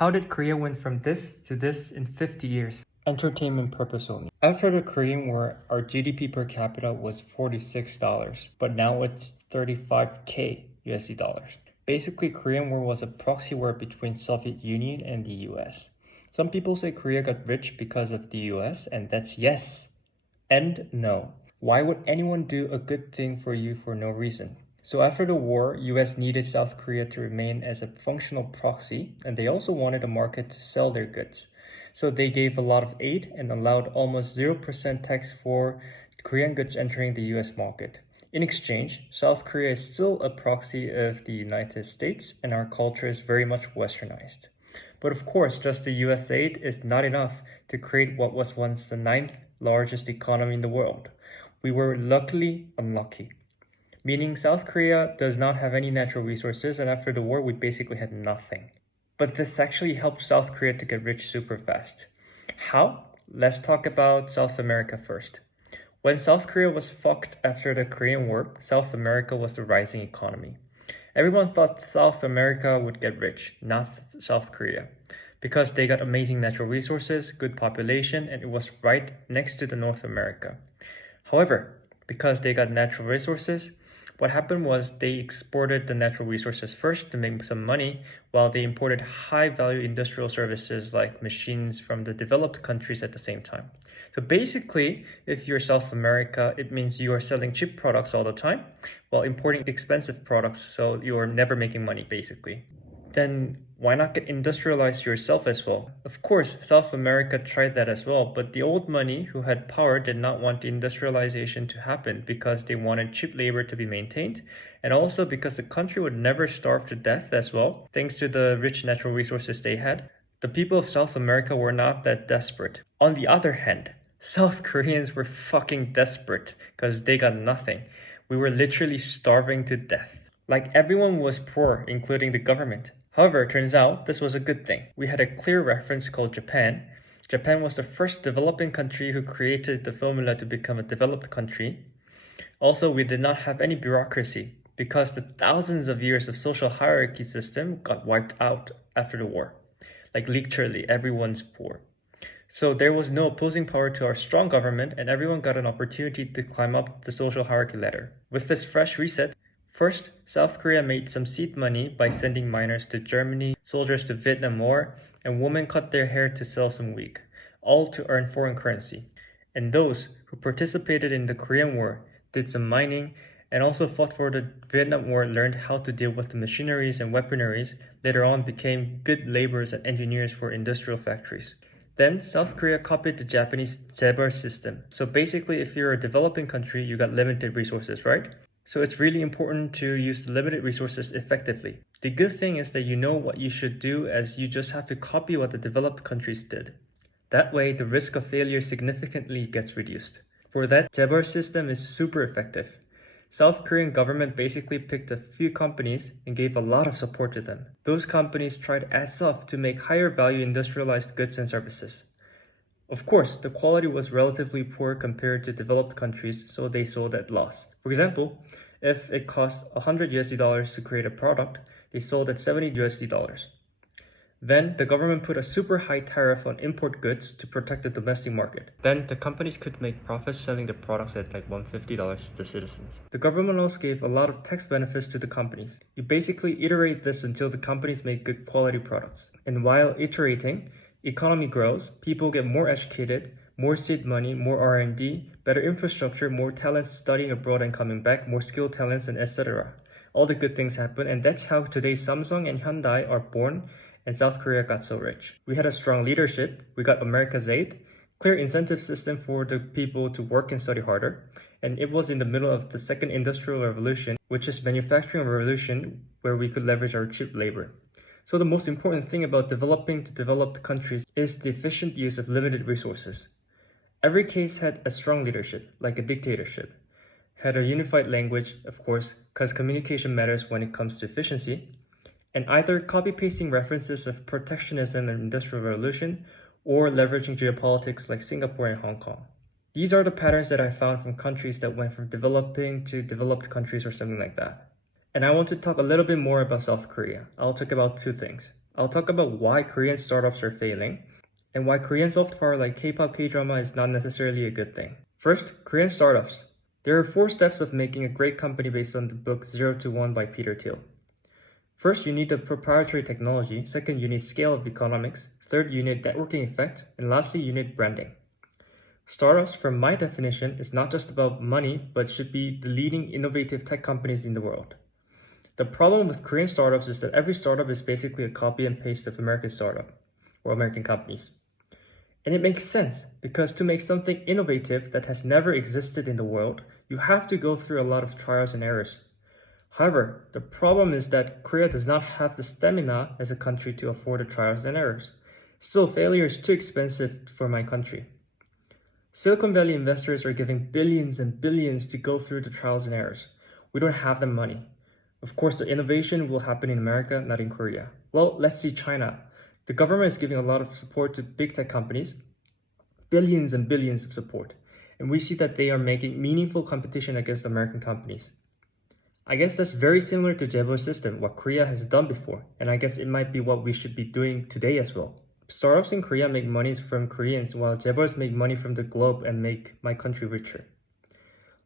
How did Korea went from this to this in 50 years? Entertainment purpose only. After the Korean War, our GDP per capita was $46, but now it's 35K USD dollars. Basically, Korean War was a proxy war between Soviet Union and the US. Some people say Korea got rich because of the US, and that's yes and no. Why would anyone do a good thing for you for no reason? So after the war, US needed South Korea to remain as a functional proxy, and they also wanted a market to sell their goods. So they gave a lot of aid and allowed almost 0% tax for Korean goods entering the US market. In exchange, South Korea is still a proxy of the United States, and our culture is very much westernized. But of course, just the US aid is not enough to create what was once the 9th largest economy in the world. We were luckily unlucky. Meaning South Korea does not have any natural resources, and after the war we basically had nothing. But this actually helped South Korea to get rich super fast. How? Let's talk about South America first. When South Korea was fucked after the Korean War, South America was the rising economy. Everyone thought South America would get rich, not South Korea, because they got amazing natural resources, good population, and it was right next to the North America. However, because they got natural resources, what happened was they exported the natural resources first to make some money, while they imported high-value industrial services like machines from the developed countries at the same time. So basically, if you're South America, it means you are selling cheap products all the time, while importing expensive products, so you are never making money, basically. Then why not get industrialized yourself as well? Of course, South America tried that as well, but the old money who had power did not want the industrialization to happen because they wanted cheap labor to be maintained, and also because the country would never starve to death as well, thanks to the rich natural resources they had. The people of South America were not that desperate. On the other hand, South Koreans were fucking desperate because they got nothing. We were literally starving to death. Like everyone was poor, including the government. However, it turns out this was a good thing. We had a clear reference called Japan. Japan was the first developing country who created the formula to become a developed country. Also, we did not have any bureaucracy because the thousands of years of social hierarchy system got wiped out after the war. Like literally everyone's poor. So there was no opposing power to our strong government, and everyone got an opportunity to climb up the social hierarchy ladder. With this fresh reset, first, South Korea made some seed money by sending miners to Germany, soldiers to Vietnam War, and women cut their hair to sell some wig, all to earn foreign currency. And those who participated in the Korean War did some mining and also fought for the Vietnam War, learned how to deal with the machineries and weaponries, later on became good laborers and engineers for industrial factories. Then, South Korea copied the Japanese 재벌 system. So basically, if you're a developing country, you got limited resources, right? So it's really important to use the limited resources effectively. The good thing is that you know what you should do, as you just have to copy what the developed countries did. That way, the risk of failure significantly gets reduced. For that, 재벌 system is super effective. South Korean government basically picked a few companies and gave a lot of support to them. Those companies tried ass off to make higher value industrialized goods and services. Of course, the quality was relatively poor compared to developed countries, so they sold at loss. For example, if it cost $100 to create a product, they sold at $70. Then the government put a super high tariff on import goods to protect the domestic market. Then the companies could make profits selling their products at like $150 to the citizens. The government also gave a lot of tax benefits to the companies. You basically iterate this until the companies make good quality products. And while iterating, economy grows, people get more educated, more seed money, more R&D, better infrastructure, more talents studying abroad and coming back, more skilled talents, and etc. All the good things happen, and that's how today's Samsung and Hyundai are born, and South Korea got so rich. We had a strong leadership, we got America's aid, clear incentive system for the people to work and study harder, and it was in the middle of the second industrial revolution, which is manufacturing revolution, where we could leverage our cheap labor. So the most important thing about developing to developed countries is the efficient use of limited resources. Every case had a strong leadership, like a dictatorship. Had a unified language, of course, because communication matters when it comes to efficiency, and either copy-pasting references of protectionism and industrial revolution, or leveraging geopolitics like Singapore and Hong Kong. These are the patterns that I found from countries that went from developing to developed countries or something like that. And I want to talk a little bit more about South Korea. I'll talk about two things. I'll talk about why Korean startups are failing and why Korean soft power like K-pop, K-drama is not necessarily a good thing. First, Korean startups. There are 4 steps of making a great company based on the book 0 to 1 by Peter Thiel. First, you need the proprietary technology. Second, you need scale of economics. Third, you need networking effect. And lastly, you need branding. Startups, from my definition, is not just about money, but should be the leading innovative tech companies in the world. The problem with Korean startups is that every startup is basically a copy and paste of American startup or American companies. And it makes sense because to make something innovative that has never existed in the world, you have to go through a lot of trials and errors. However, the problem is that Korea does not have the stamina as a country to afford the trials and errors. Still, failure is too expensive for my country. Silicon Valley investors are giving billions and billions to go through the trials and errors. We don't have the money. Of course, the innovation will happen in America, not in Korea. Well, let's see China. The government is giving a lot of support to big tech companies, billions and billions of support. And we see that they are making meaningful competition against American companies. I guess that's very similar to Jaebol's system, what Korea has done before, and I guess it might be what we should be doing today as well. Startups in Korea make money from Koreans, while Jaebol's make money from the globe and make my country richer.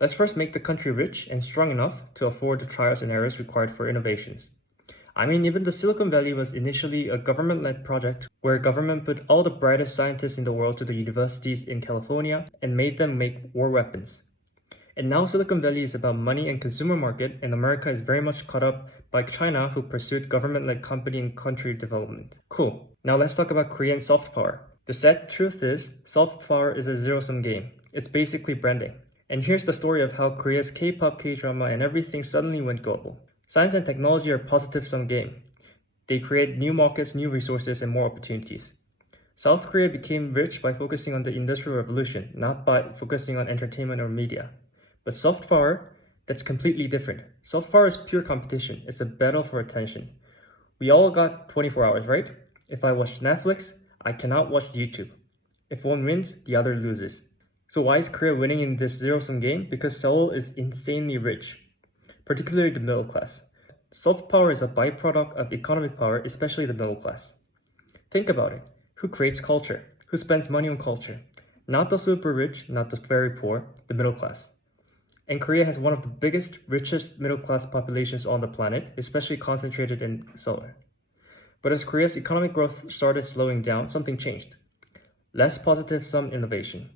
Let's first make the country rich and strong enough to afford the trials and errors required for innovations. I mean, even the Silicon Valley was initially a government-led project where government put all the brightest scientists in the world to the universities in California and made them make war weapons. And now Silicon Valley is about money and consumer market, and America is very much caught up by China, who pursued government-led company and country development. Cool. Now let's talk about Korean soft power. The sad truth is, soft power is a zero-sum game. It's basically branding. And here's the story of how Korea's K-pop, K-drama, and everything suddenly went global. Science and technology are a positive-sum game. They create new markets, new resources, and more opportunities. South Korea became rich by focusing on the Industrial Revolution, not by focusing on entertainment or media. But soft power, that's completely different. Soft power is pure competition. It's a battle for attention. We all got 24 hours, right? If I watch Netflix, I cannot watch YouTube. If one wins, the other loses. So why is Korea winning in this zero-sum game? Because Seoul is insanely rich, particularly the middle class. Soft power is a byproduct of economic power, especially the middle class. Think about it. Who creates culture? Who spends money on culture? Not the super rich, not the very poor, the middle class. And Korea has one of the biggest, richest middle-class populations on the planet, especially concentrated in Seoul. But as Korea's economic growth started slowing down, something changed. Less positive-sum innovation.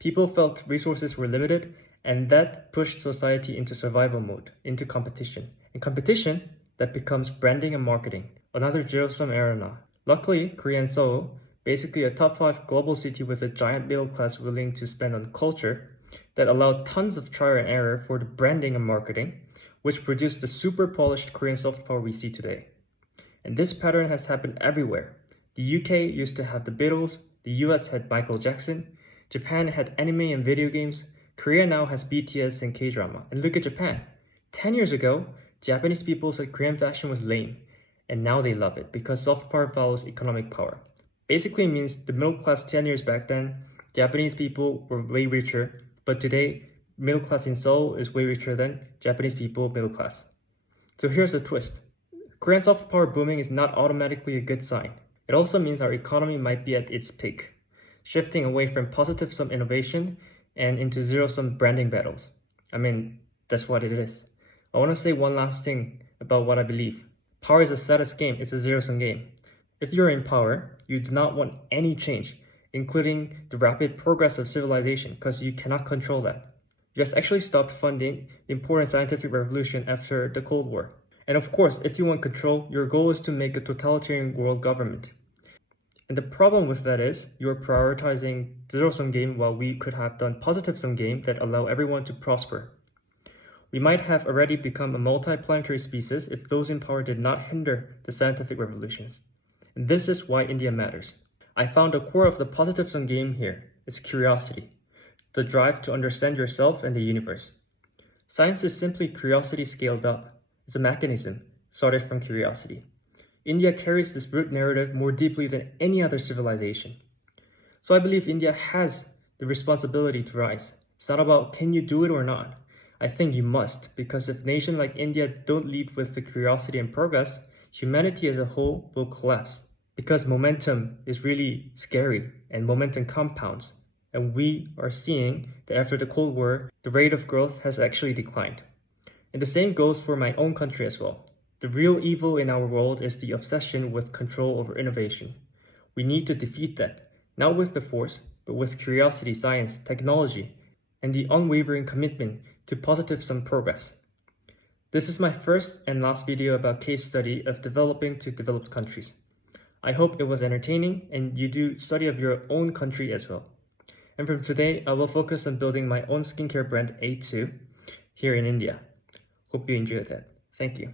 People felt resources were limited, and that pushed society into survival mode, into competition. And competition, that becomes branding and marketing. Another zero-sum era now. Luckily, Korea and Seoul, basically a top 5 global city with a giant middle class willing to spend on culture, that allowed tons of trial and error for the branding and marketing, which produced the super polished Korean soft power we see today. And this pattern has happened everywhere. The UK used to have the Beatles, the US had Michael Jackson, Japan had anime and video games, Korea now has BTS and K-drama. And look at Japan. 10 years ago, Japanese people said Korean fashion was lame, and now they love it because soft power follows economic power. Basically means the middle class 10 years back then, Japanese people were way richer, but today, middle class in Seoul is way richer than Japanese people middle class. So here's the twist. Korean soft power booming is not automatically a good sign. It also means our economy might be at its peak, shifting away from positive-sum innovation and into zero-sum branding battles. I mean, that's what it is. I want to say one last thing about what I believe. Power is a status game. It's a zero-sum game. If you're in power, you do not want any change, including the rapid progress of civilization, because you cannot control that. You just actually stopped funding the important scientific revolution after the Cold War. And of course, if you want control, your goal is to make a totalitarian world government. And the problem with that is, you're prioritizing zero-sum game while we could have done positive-sum game that allow everyone to prosper. We might have already become a multi-planetary species if those in power did not hinder the scientific revolutions. And this is why India matters. I found the core of the positive-sum game here. It's curiosity, the drive to understand yourself and the universe. Science is simply curiosity scaled up. It's a mechanism started from curiosity. India carries this root narrative more deeply than any other civilization. So I believe India has the responsibility to rise. It's not about can you do it or not. I think you must, because if nations like India don't lead with the curiosity and progress, humanity as a whole will collapse because momentum is really scary and momentum compounds. And we are seeing that after the Cold War, the rate of growth has actually declined. And the same goes for my own country as well. The real evil in our world is the obsession with control over innovation. We need to defeat that, not with the force, but with curiosity, science, technology, and the unwavering commitment to positive sum progress. This is my first and last video about case study of developing to developed countries. I hope it was entertaining and you do study of your own country as well. And from today, I will focus on building my own skincare brand A2 here in India. Hope you enjoyed that. Thank you.